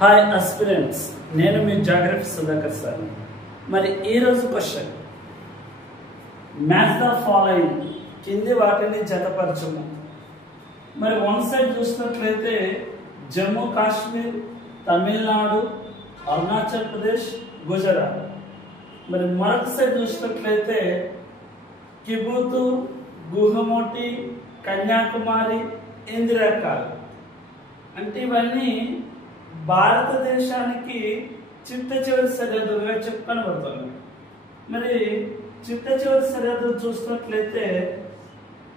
Hi aspirants, నేను మీ geography Sudhakar sir. మరి ఈరోజు క్వశ్చన్, మ్యాచ్ ద ఫాలోయింగ్, కింది వాటిని జతపరచము. మరి వన్ సైడ్ చూసినట్లయితే జమ్మూ కాశ్మీర్, తమిళనాడు, అరుణాచల్ ప్రదేశ్, గుజరాత్. మరి మరొక సైడ్ చూసినట్లయితే కిబుతూర్, గుహమోటి, కన్యాకుమారి, ఇందిరాకాల్. అంటే ఇవన్నీ భారతదేశానికి చిట్ట చివరి సరిహద్దులుగా కనబడుతుంది. మరి చిట్ట చివరి సరిహద్దులు చూసినట్లయితే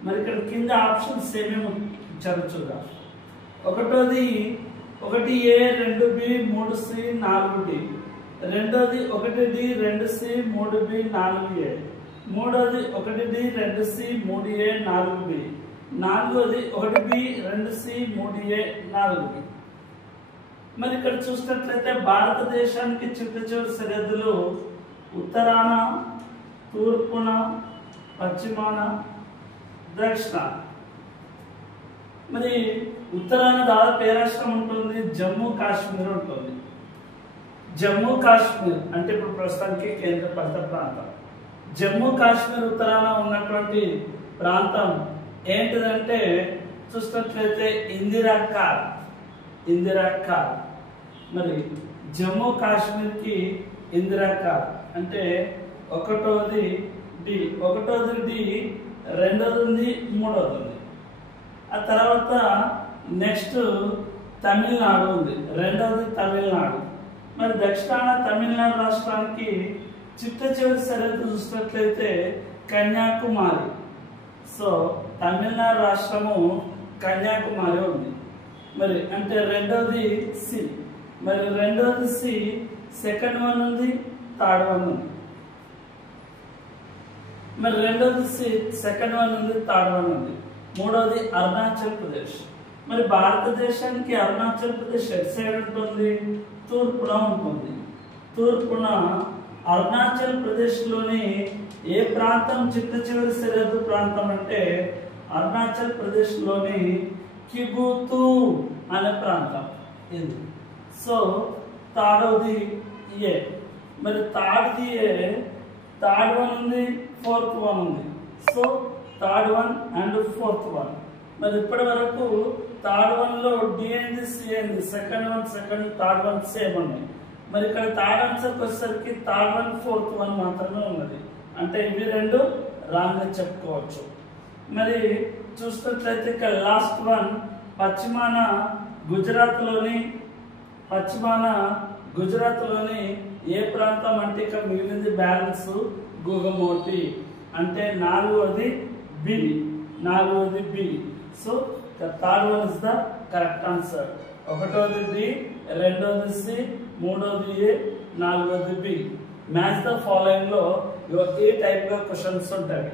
మరి ఇక్కడ కింద ఆప్షన్స్ ఏమేమి ఇచ్చారో చూద్దాం. ఒకటోది 1A, 2B, 3C, 4D. రెండోది 1D, 2C, 3B, 4A. మూడోది 1D, 2C, 3A, 4B. నాలుగోది 1B, 2C, 3A, 4B. మరి ఇక్కడ చూసినట్లయితే భారతదేశానికి చిట్ట చివరి సరిహద్దులు ఉత్తరాన, తూర్పున, పశ్చిమాన, దక్షిణ. మరి ఉత్తరాన దాదాపు ఏ రాష్ట్రం ఉంటుంది? జమ్మూ కాశ్మీర్ ఉంటుంది. జమ్మూ కాశ్మీర్ అంటే ఇప్పుడు ప్రస్తుతానికి కేంద్రపాలిత ప్రాంతం. జమ్మూ కాశ్మీర్ ఉత్తరాన ఉన్నటువంటి ప్రాంతం ఏంటిదంటే చూసినట్లయితే ఇందిరాకాల్. మరి జమ్మూ కాశ్మీర్ కి ఇందిరాకాల్ అంటే ఒకటోది డి, రెండోది ఉంది, మూడోది ఉంది. ఆ తర్వాత నెక్స్ట్ తమిళనాడు ఉంది, రెండోది తమిళనాడు. మరి దక్షిణాన తమిళనాడు రాష్ట్రానికి చిట్ట చివరి సరిహద్దు చూసినట్లయితే కన్యాకుమారి. సో తమిళనాడు రాష్ట్రము కన్యాకుమారి ఉంది. మరి అంటే రెండోది సి. మరి రెండోది సి, సెకండ్ వన్ ఉంది, థర్డ్ వన్ ఉంది. మరి రెండోది సి, సెకండ్ వన్ ఉంది, థర్డ్ వన్ ఉంది. మూడోది అరుణాచల్ ప్రదేశ్. మరి భారతదేశానికి అరుణాచల్ ప్రదేశ్ ఎట్ సైడ్ ఉంటుంది? తూర్పున ఉంటుంది. తూర్పున అరుణాచల్ ప్రదేశ్ లోని ఏ ప్రాంతం చిట్ట చివరి సరిహద్దు ప్రాంతం అంటే అరుణాచల్ ప్రదేశ్ లోని కిబుతూర్ అనే ప్రాంతం ఇది. సో థర్డ్ది ఏ. మరి థర్డ్ది ఏ, థర్డ్ వన్ ఉంది, ఫోర్త్ వన్ ఉంది. So third one and fourth one. మరి ఇప్పటి వరకు థర్డ్ వన్ లో డి అయింది, సి అయింది, second one, third one same ఉన్నాయి. మరి ఇక్కడ థర్డ్ ఆన్సర్కి వచ్చేసరికి థర్డ్ వన్, ఫోర్త్ వన్ మాత్రమే ఉన్నది. అంటే ఇవి రెండు రాంగ్ అని చెప్పుకోవచ్చు. మరి చూసినట్లయితే ఇక్కడ లాస్ట్ వన్ పశ్చిమాన గుజరాత్లోని ఏ ప్రాంతం అంటే ఇక్కడ మిగిలింది బ్యాలెన్స్ గుహమోటి. అంటే నాలుగోది B. So third one is the correct answer. ఒకటోది డి, రెండోది సి, మూడోది ఏ, నాలుగోది బి. మ్యాచ్ ద ఫాలోయింగ్ లో ఈ టైప్ గా క్వశ్చన్స్ ఉంటాయి.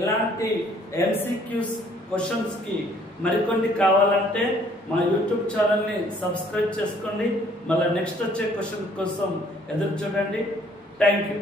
ఇలాంటి MCQs క్వశ్చన్స్ కి మరికొన్ని కావాలంటే మా యూట్యూబ్ ఛానల్ ని సబ్స్క్రైబ్ చేసుకోండి. మళ్ళీ నెక్స్ట్ వచ్చే క్వశ్చన్ కోసం ఎదురు చూడండి. Thank you.